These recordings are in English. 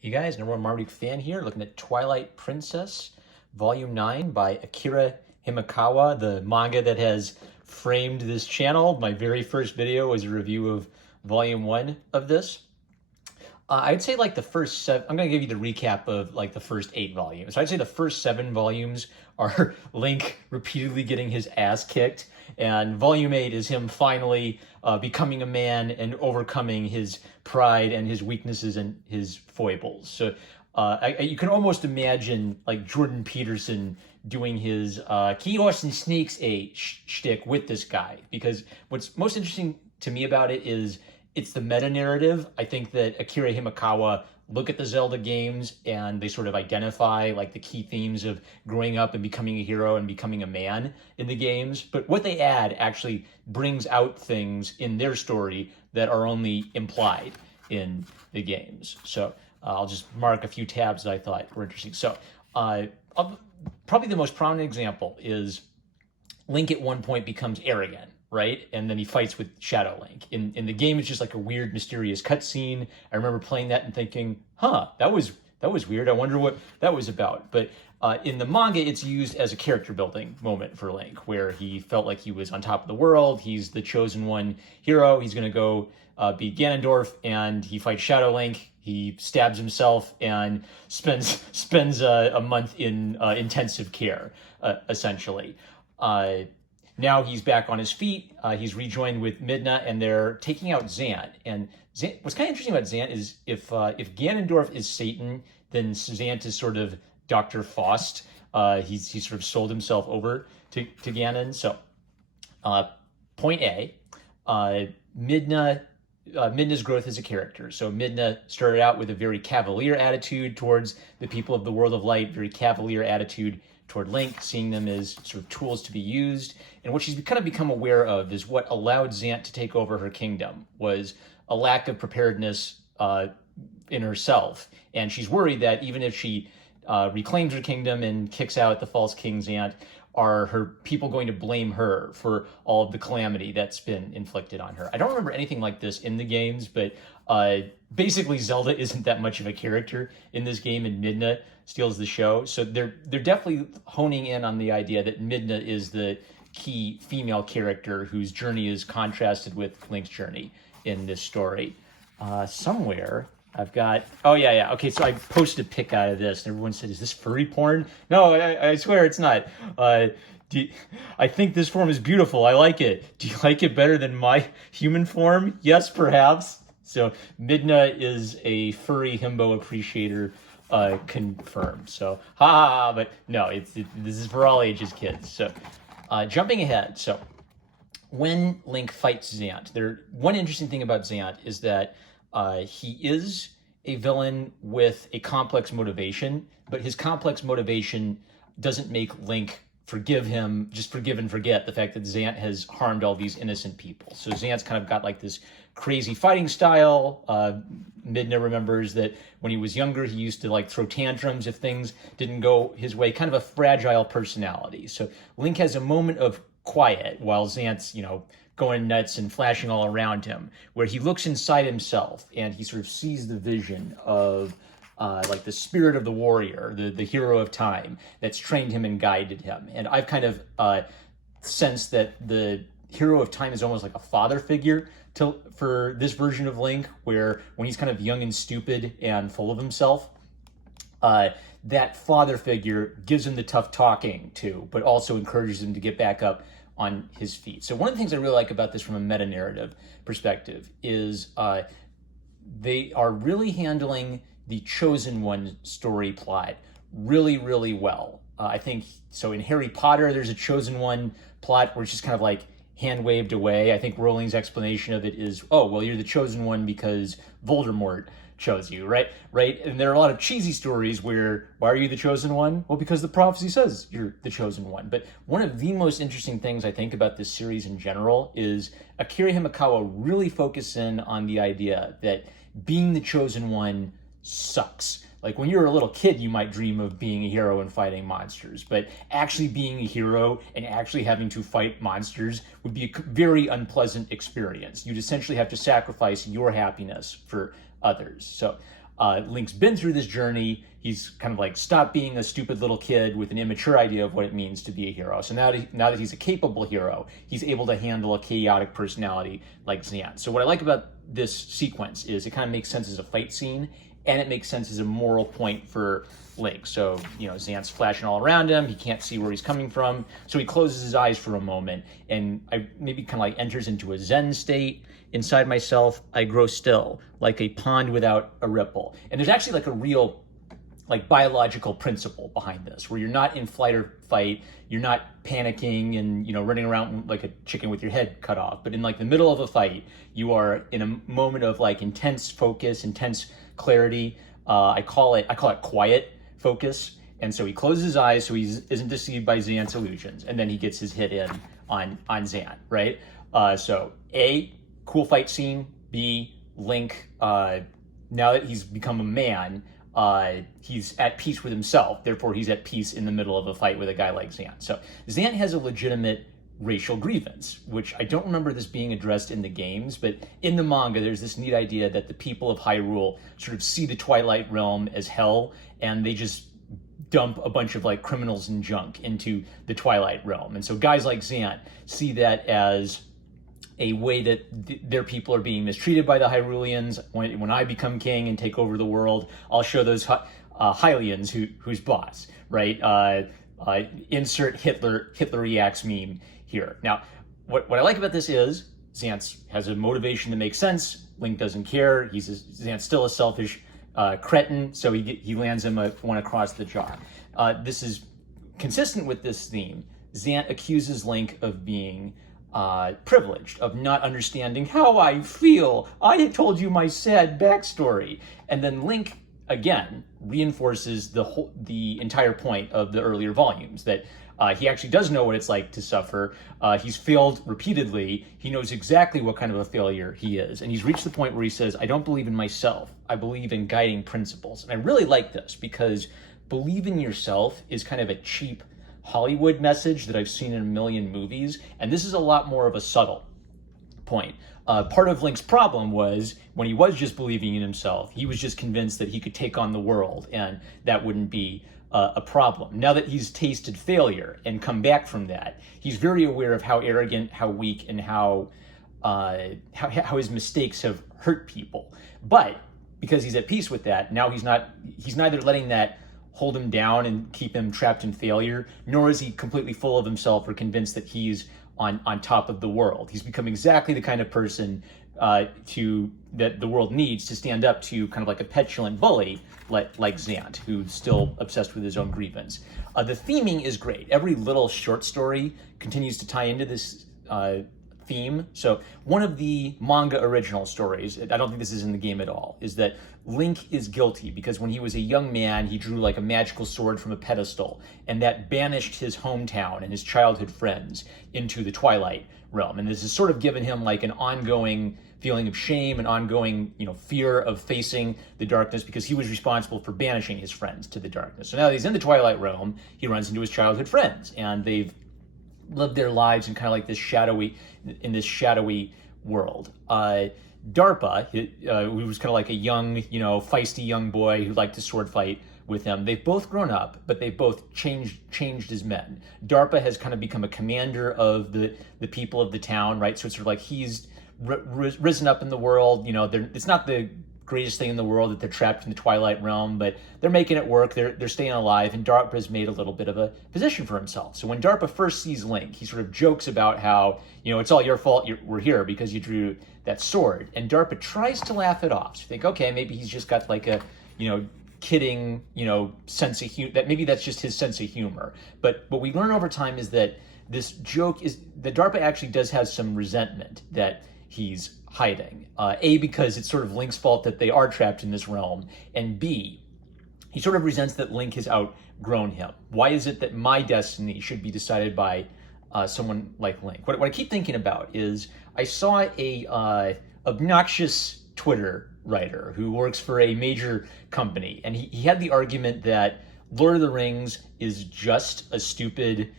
Hey guys, number one Marmaduke fan here, looking at Twilight Princess, Volume 9 by Akira Himekawa, the manga that has framed this channel. My very first video was a review of Volume 1 of this. I'd say like the first seven, I'm going to give you the recap of like the first 8 volumes. So I'd say the first 7 volumes are Link repeatedly getting his ass kicked, and volume 8 is him finally becoming a man and overcoming his pride and his weaknesses and his foibles. So you can almost imagine like Jordan Peterson doing his Chaos and Snakes a shtick with this guy, because what's most interesting to me about it is it's the meta narrative. I think that Akira Himekawa look at the Zelda games and they sort of identify like the key themes of growing up and becoming a hero and becoming a man in the games. But what they add actually brings out things in their story that are only implied in the games. So I'll just mark a few tabs that I thought were interesting. So probably the most prominent example is Link at one point becomes arrogant, right? And then he fights with Shadow Link. In the game, it's just like a weird, mysterious cutscene. I remember playing that and thinking, that was weird. I wonder what that was about. But in the manga, it's used as a character building moment for Link, where he felt like he was on top of the world. He's the chosen one hero. He's going to go be Ganondorf, and he fights Shadow Link. He stabs himself and spends a month in intensive care, essentially. Now he's back on his feet. He's rejoined with Midna, and they're taking out Zant. And what's kind of interesting about Zant is if Ganondorf is Satan, then Zant is sort of Dr. Faust. He's sort of sold himself over to Ganon. So, point A, Midna's growth as a character. So Midna started out with a very cavalier attitude towards the people of the World of Light, very cavalier attitude toward Link, seeing them as sort of tools to be used. And what she's kind of become aware of is what allowed Zant to take over her kingdom was a lack of preparedness in herself. And she's worried that even if she reclaims her kingdom and kicks out the false King Zant, are her people going to blame her for all of the calamity that's been inflicted on her? I don't remember anything like this in the games, but basically Zelda isn't that much of a character in this game, and Midna steals the show. So they're definitely honing in on the idea that Midna is the key female character whose journey is contrasted with Link's journey in this story. Somewhere I've got, oh yeah. Okay, so I posted a pic out of this, and everyone said, "Is this furry porn?" No, I swear it's not. I think this form is beautiful. I like it. Do you like it better than my human form? Yes, perhaps. So Midna is a furry himbo appreciator, confirmed. So but no, this is for all ages kids. So jumping ahead. So when Link fights Zant, one interesting thing about Zant is that he is a villain with a complex motivation, but his complex motivation doesn't make Link forgive him, just forgive and forget the fact that Zant has harmed all these innocent people. So Zant's kind of got like this crazy fighting style. Midna remembers that when he was younger, he used to like throw tantrums if things didn't go his way, kind of a fragile personality. So Link has a moment of quiet while Zant's, going nuts and flashing all around him, where he looks inside himself and he sort of sees the vision of like the spirit of the warrior, the hero of time that's trained him and guided him. And I've kind of sensed that the hero of time is almost like a father figure for this version of Link, where when he's kind of young and stupid and full of himself, that father figure gives him the tough talking to, but also encourages him to get back up on his feet. So one of the things I really like about this from a meta-narrative perspective is they are really handling the Chosen One story plot really, really well. I think, so in Harry Potter, there's a Chosen One plot where it's just kind of like hand-waved away. I think Rowling's explanation of it is, oh, well, you're the Chosen One because Voldemort chose you, right? And there are a lot of cheesy stories where, why are you the chosen one? Well, because the prophecy says you're the chosen one. But one of the most interesting things I think about this series in general is Akira Himekawa really focused in on the idea that being the chosen one sucks. Like when you're a little kid, you might dream of being a hero and fighting monsters, but actually being a hero and actually having to fight monsters would be a very unpleasant experience. You'd essentially have to sacrifice your happiness for others. So Link's been through this journey. He's kind of like stopped being a stupid little kid with an immature idea of what it means to be a hero. So now that he's a capable hero, he's able to handle a chaotic personality like Zant. So what I like about this sequence is it kind of makes sense as a fight scene, and it makes sense as a moral point for Link. So, Zant's flashing all around him. He can't see where he's coming from. So he closes his eyes for a moment, and I maybe kind of like enters into a Zen state. Inside myself, I grow still, like a pond without a ripple. And there's actually like a real biological principle behind this, where you're not in flight or fight, you're not panicking and running around like a chicken with your head cut off, but in like the middle of a fight, you are in a moment of like intense focus, intense clarity. I call it quiet focus. And so he closes his eyes so he isn't deceived by Zant's illusions, and then he gets his hit in on Zant, right? So A, cool fight scene. B, Link, now that he's become a man, he's at peace with himself. Therefore, he's at peace in the middle of a fight with a guy like Zant. So Zant has a legitimate racial grievance, which I don't remember this being addressed in the games, but in the manga, there's this neat idea that the people of Hyrule sort of see the Twilight Realm as hell, and they just dump a bunch of like criminals and junk into the Twilight Realm. And so guys like Zant see that as a way that their people are being mistreated by the Hyruleans. When I become king and take over the world, I'll show those Hylians who's boss, right? Insert Hitler reacts meme here. Now, what I like about this is Zant has a motivation that makes sense. Link doesn't care. Zant's still a selfish cretin, so he lands him one across the jaw. This is consistent with this theme. Zant accuses Link of being privileged, of not understanding how I feel. I had told you my sad backstory. And then Link, again, reinforces the entire point of the earlier volumes, that he actually does know what it's like to suffer. He's failed repeatedly. He knows exactly what kind of a failure he is. And he's reached the point where he says, I don't believe in myself. I believe in guiding principles. And I really like this because believe in yourself is kind of a cheap Hollywood message that I've seen in a million movies. And this is a lot more of a subtle point. Part of Link's problem was when he was just believing in himself, he was just convinced that he could take on the world and that wouldn't be a problem. Now that he's tasted failure and come back from that, he's very aware of how arrogant, how weak, and how his mistakes have hurt people. But because he's at peace with that, now he's neither letting that hold him down and keep him trapped in failure, nor is he completely full of himself or convinced that he's on top of the world. He's become exactly the kind of person that the world needs to stand up to kind of like a petulant bully like Zant, who's still obsessed with his own grievance. The theming is great. Every little short story continues to tie into this theme. So one of the manga original stories, I don't think this is in the game at all, is that Link is guilty because when he was a young man, he drew like a magical sword from a pedestal, and that banished his hometown and his childhood friends into the Twilight Realm. And this has sort of given him like an ongoing feeling of shame, an ongoing, fear of facing the darkness because he was responsible for banishing his friends to the darkness. So now that he's in the Twilight Realm, he runs into his childhood friends, and they've lived their lives in kind of like this shadowy world. Darpa, who was kind of like a young, feisty young boy who liked to sword fight with him. They've both grown up, but they've both changed as men. Darpa has kind of become a commander of the people of the town, right? So it's sort of like he's risen up in the world. It's not the greatest thing in the world that they're trapped in the Twilight Realm, but they're making it work. They're staying alive, and Darpa has made a little bit of a position for himself. So when Darpa first sees Link, he sort of jokes about how, it's all your fault we're here because you drew that sword. And Darpa tries to laugh it off. So you think, okay, maybe he's just got like a, kidding, sense of humor, that maybe that's just his sense of humor. But what we learn over time is that this joke is that Darpa actually does have some resentment that he's hiding. A, because it's sort of Link's fault that they are trapped in this realm, and B, he sort of resents that Link has outgrown him. Why is it that my destiny should be decided by someone like Link? What I keep thinking about is I saw a obnoxious Twitter writer who works for a major company, and he had the argument that Lord of the Rings is just a stupid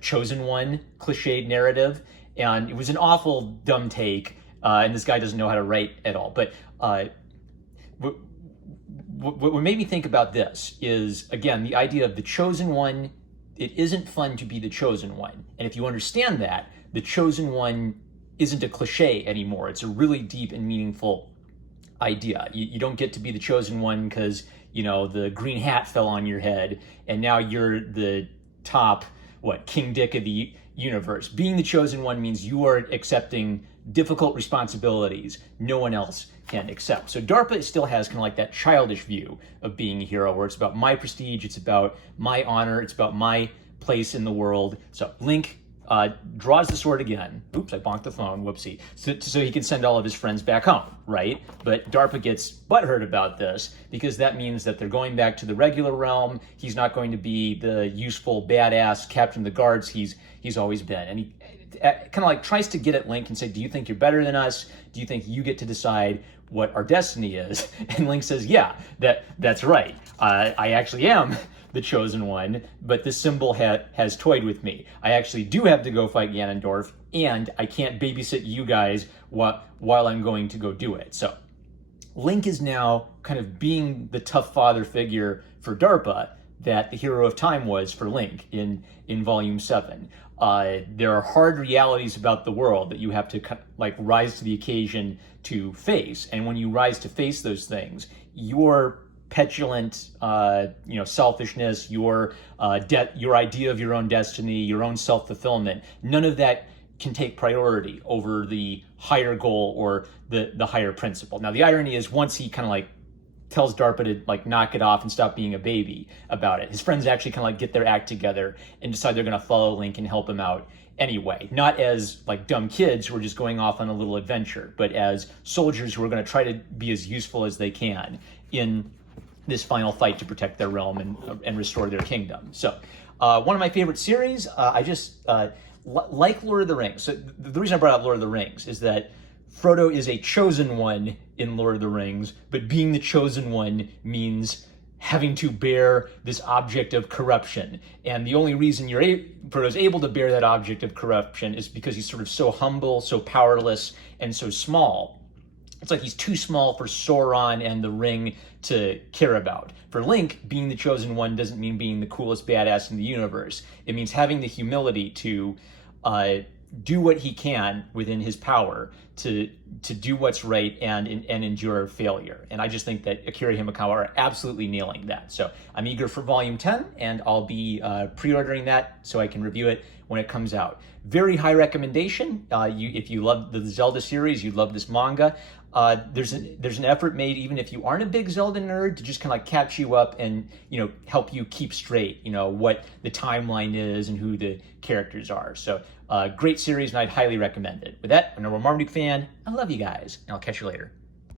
chosen one cliched narrative, and it was an awful dumb take, and this guy doesn't know how to write at all. But what made me think about this is, again, the idea of the chosen one. It isn't fun to be the chosen one. And if you understand that, the chosen one isn't a cliche anymore. It's a really deep and meaningful idea. You don't get to be the chosen one because, the green hat fell on your head and now you're the top, King Dick of the universe. Being the chosen one means you are accepting difficult responsibilities no one else can accept. So DARPA still has kind of like that childish view of being a hero, where it's about my prestige, it's about my honor, it's about my place in the world. So Link draws the sword again. Oops, I bonked the phone, whoopsie. So he can send all of his friends back home, right? But DARPA gets butthurt about this because that means that they're going back to the regular realm. He's not going to be the useful, badass captain of the guards he's always been. And he kind of like tries to get at Link and say, do you think you're better than us? Do you think you get to decide what our destiny is? And Link says, yeah, that's right. I actually am the chosen one, but this symbol has toyed with me. I actually do have to go fight Ganondorf, and I can't babysit you guys while I'm going to go do it. So Link is now kind of being the tough father figure for DARPA that the Hero of Time was for Link in Volume 7. There are hard realities about the world that you have to rise to the occasion to face. And when you rise to face those things, your petulant, selfishness, your idea of your own destiny, your own self-fulfillment, none of that can take priority over the higher goal or the higher principle. Now, the irony is once he kind of tells DARPA to knock it off and stop being a baby about it, his friends actually kind of get their act together and decide they're going to follow Link and help him out anyway. Not as dumb kids who are just going off on a little adventure, but as soldiers who are going to try to be as useful as they can in this final fight to protect their realm and restore their kingdom. So one of my favorite series, I just like Lord of the Rings. So the reason I brought up Lord of the Rings is that Frodo is a chosen one in Lord of the Rings, but being the chosen one means having to bear this object of corruption. And the only reason Frodo's able to bear that object of corruption is because he's sort of so humble, so powerless, and so small. It's like he's too small for Sauron and the Ring to care about. For Link, being the chosen one doesn't mean being the coolest badass in the universe. It means having the humility to do what he can within his power to do what's right and endure failure. And I just think that Akira Himekawa are absolutely nailing that. So I'm eager for Volume 10, and I'll be pre-ordering that so I can review it when it comes out. Very high recommendation. If you love the Zelda series, you love this manga. There's an effort made, even if you aren't a big Zelda nerd, to just kind of catch you up and help you keep straight what the timeline is and who the characters are. So great series, and I'd highly recommend it. With that, I'm a Marmaduke fan. I love you guys, and I'll catch you later.